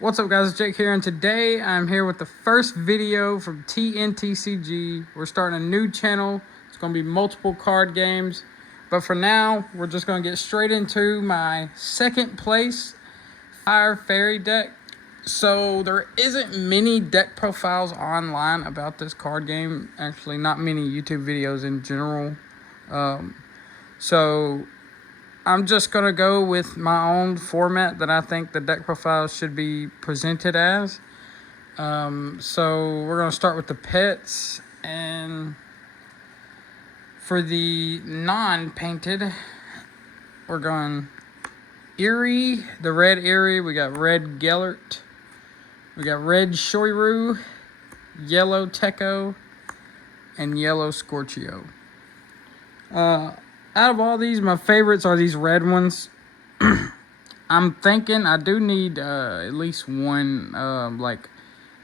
What's up guys, it's Jake here, and today I'm here with the first video from TNTCG. We're starting a new channel. It's going to be multiple card games, but for now we're just going to get straight into my second place Faerie deck. So there isn't many deck profiles online about this card game, actually not many YouTube videos in general. So I'm just going to go with my own format that I think the deck profiles should be presented as. So we're going to start with the pets. And for the non-painted, we're going Eerie, the red Eerie. We got red Gellert. We got red Shoiru, yellow Teko, and yellow Scorchio. Out of all these, my favorites are these red ones. I'm thinking I do need at least one like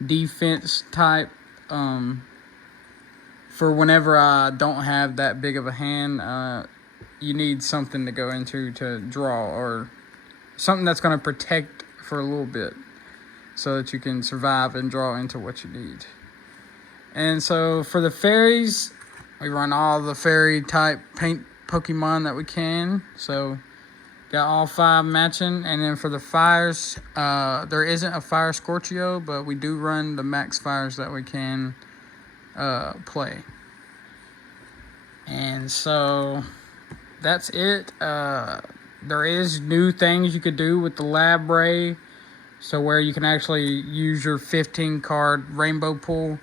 defense type for whenever I don't have that big of a hand. You need something to go into to draw, or something that's going to protect for a little bit so that you can survive and draw into what you need. And so for the fairies, we run all the fairy type paint Pokemon that we can. So got all 5 matching. And then for the fires, there isn't a fire Scorchio, but we do run the max fires that we can play. And so that's it. There is new things you could do with the Lab Ray, so where you can actually use your 15 card rainbow pool,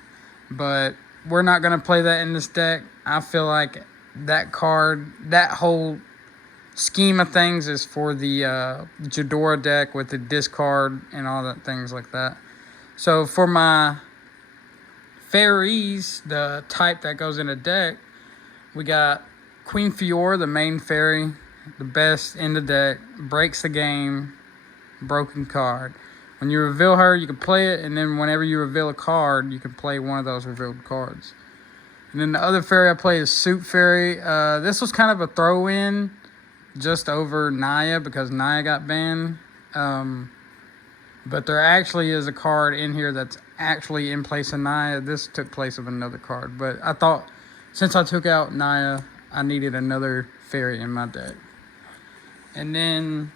but we're not going to play that in this deck. I feel like that card, that whole scheme of things is for the Jadora deck with the discard and all that things like that. So for my fairies, the type that goes in a deck, we got Queen Fiora, the main fairy, the best in the deck, breaks the game, broken card. When you reveal her, you can play it, and then whenever you reveal a card, you can play one of those revealed cards. And then the other fairy I play is Soup Fairy. This was kind of a throw-in just over Naya because Naya got banned. But there actually is a card in here that's actually in place of Naya. This took place of another card. But I thought since I took out Naya, I needed another fairy in my deck. And then,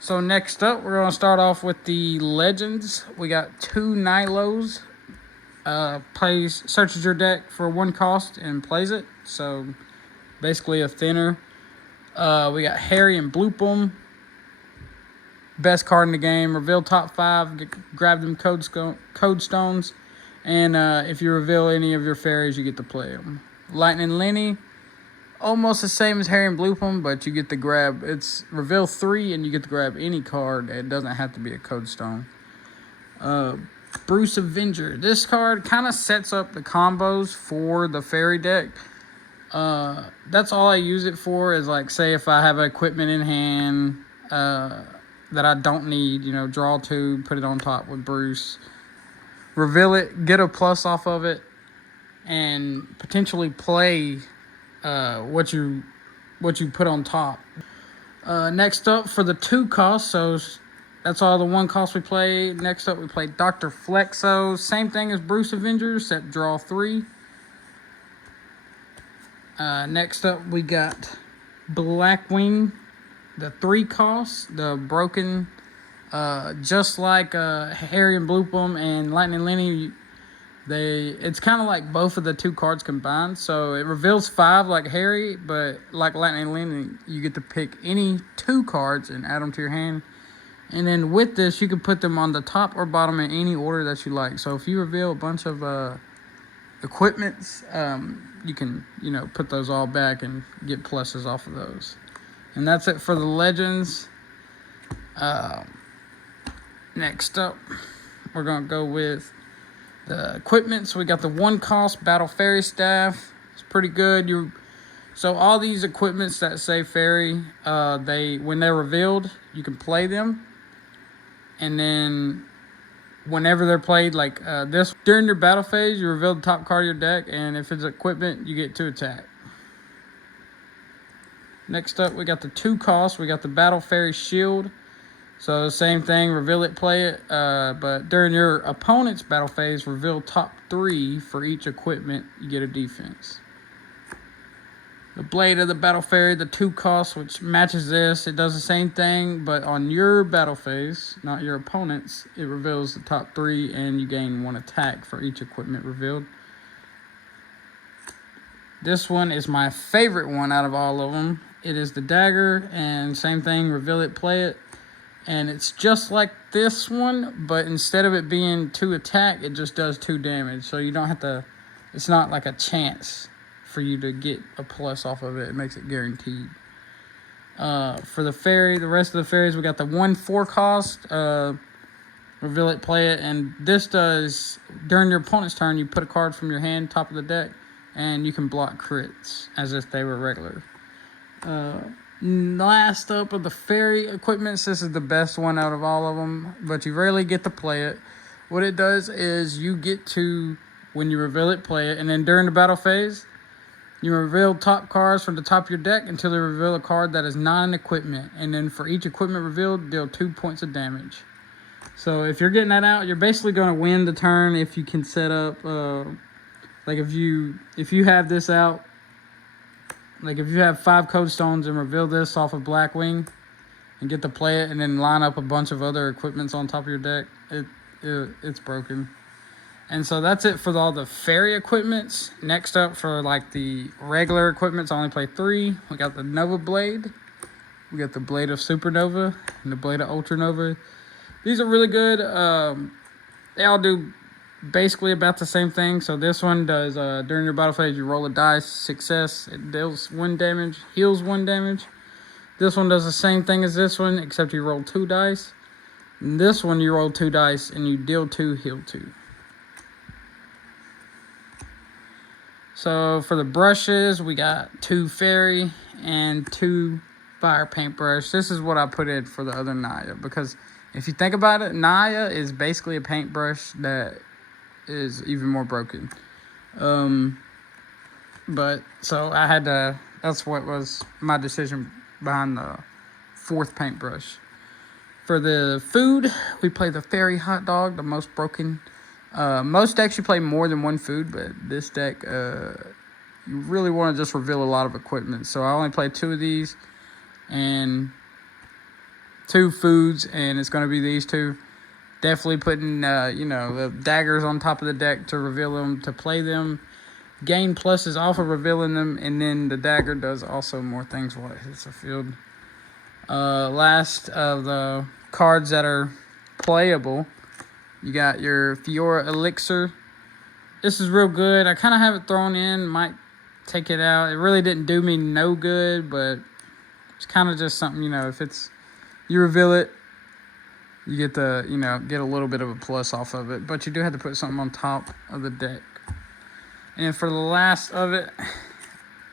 so next up, we're going to start off with the Legends. We got 2 Nilos. Searches your deck for 1 cost and plays it. So basically a thinner. We got Harry and Bloopum. Best card in the game. Reveal top 5. Grab them code stones. And if you reveal any of your fairies, you get to play them. Lightning Lenny. Almost the same as Harry and Bloopum, but you get to grab. It's reveal 3 and you get to grab any card. It doesn't have to be a code stone. Bruce Avenger. This card kind of sets up the combos for the fairy deck. That's all I use it for, is like, say if I have equipment in hand that I don't need, draw 2, put it on top with Bruce, reveal it, get a plus off of it, and potentially play what you put on top. Next up for the 2 costs, so that's all the 1 cost we play. Next up, we play Dr. Flexo. Same thing as Bruce Avenger, except draw 3. Next up, we got Blackwing, the 3 cost, the broken, just like Harry and Bloopum and Lightning Lenny. It's kind of like both of the 2 cards combined. So it reveals 5 like Harry, but like Lightning Lenny, you get to pick any 2 cards and add them to your hand. And then with this, you can put them on the top or bottom in any order that you like. So if you reveal a bunch of equipments, you can, put those all back and get pluses off of those. And that's it for the Legends. Next up, we're going to go with the equipment. So we got the 1 cost Battle Fairy Staff. It's pretty good. So all these equipments that say Fairy, when they're revealed, you can play them. And then whenever they're played, like this, during your battle phase, you reveal the top card of your deck, and if it's equipment, you get 2 attack. Next up, we got the 2 costs. We got the Battle Fairy Shield. So same thing, reveal it, play it, but during your opponent's battle phase, reveal top 3 for each equipment, you get a defense. The Blade of the Battle Faerie, the 2 cost, which matches this, it does the same thing, but on your battle phase, not your opponent's, it reveals the top 3 and you gain 1 attack for each equipment revealed. This one is my favorite one out of all of them. It is the dagger, and same thing, reveal it, play it. And it's just like this one, but instead of it being 2 attack, it just does 2 damage. So you don't have to, it's not like a chance for you to get a plus off of it. It makes it guaranteed. For the Faerie, the rest of the Fairies, we got the 1/4 cost. Reveal it, play it. And this does, during your opponent's turn, you put a card from your hand, top of the deck, and you can block crits as if they were regular. Last up of the Faerie equipments, this is the best one out of all of them, but you rarely get to play it. What it does is you get to, when you reveal it, play it, and then during the battle phase, you reveal top cards from the top of your deck until they reveal a card that is not an equipment, and then for each equipment revealed, deal 2 points of damage. So if you're getting that out, you're basically going to win the turn if you can set up, like if you have this out. Like if you have 5 code stones and reveal this off of Blackwing and get to play it and then line up a bunch of other equipments on top of your deck, it's broken. And so that's it for all the Faerie equipments. Next up for like the regular equipments, I only play 3. We got the Nova Blade. We got the Blade of Supernova and the Blade of Ultranova. These are really good. They all do basically about the same thing. So this one does, during your battle phase, you roll a dice, success, it deals 1 damage, heals 1 damage. This one does the same thing as this one, except you roll 2 dice. And this one, you roll 2 dice, and you deal 2, heal 2. So for the brushes, we got 2 Faerie and 2 Fire Paintbrush. This is what I put in for the other Naya, because if you think about it, Naya is basically a paintbrush that is even more broken. But so I had to, that's what was my decision behind the 4th paintbrush. For the food, we play the Faerie Hot Dog, the most broken. Most decks you play more than 1 food, but this deck, you really want to just reveal a lot of equipment. So I only play 2 of these and 2 foods, and it's going to be these 2. Definitely putting, the daggers on top of the deck to reveal them, to play them. Gain pluses off of revealing them, and then the dagger does also more things while it hits the field. Last of the cards that are playable, you got your Fiora Elixir. This is real good. I kind of have it thrown in, might take it out. It really didn't do me no good, but it's kind of just something, if it's, you reveal it, you get the, get a little bit of a plus off of it. But you do have to put something on top of the deck. And for the last of it,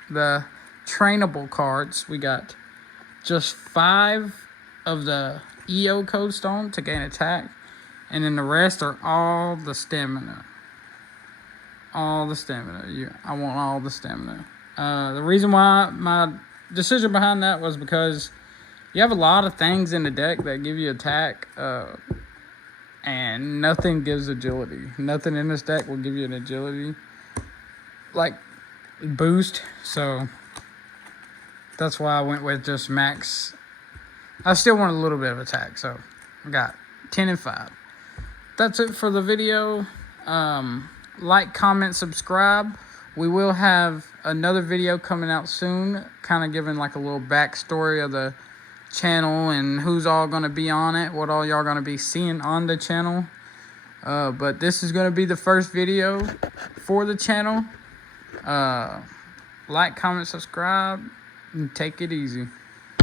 the trainable cards, we got just 5 of the EO code stone to gain attack. And then the rest are all the stamina. All the stamina. I want all the stamina. The reason why my decision behind that was because you have a lot of things in the deck that give you attack, and nothing gives agility. Nothing in this deck will give you an agility, like, boost. So that's why I went with just max. I still want a little bit of attack, so I got 10 and 5. That's it for the video. Like, comment, subscribe. We will have another video coming out soon, kind of giving like a little backstory of the channel and who's all going to be on it, what all y'all going to be seeing on the channel. But this is going to be the first video for the channel. Like, comment, subscribe, and take it easy.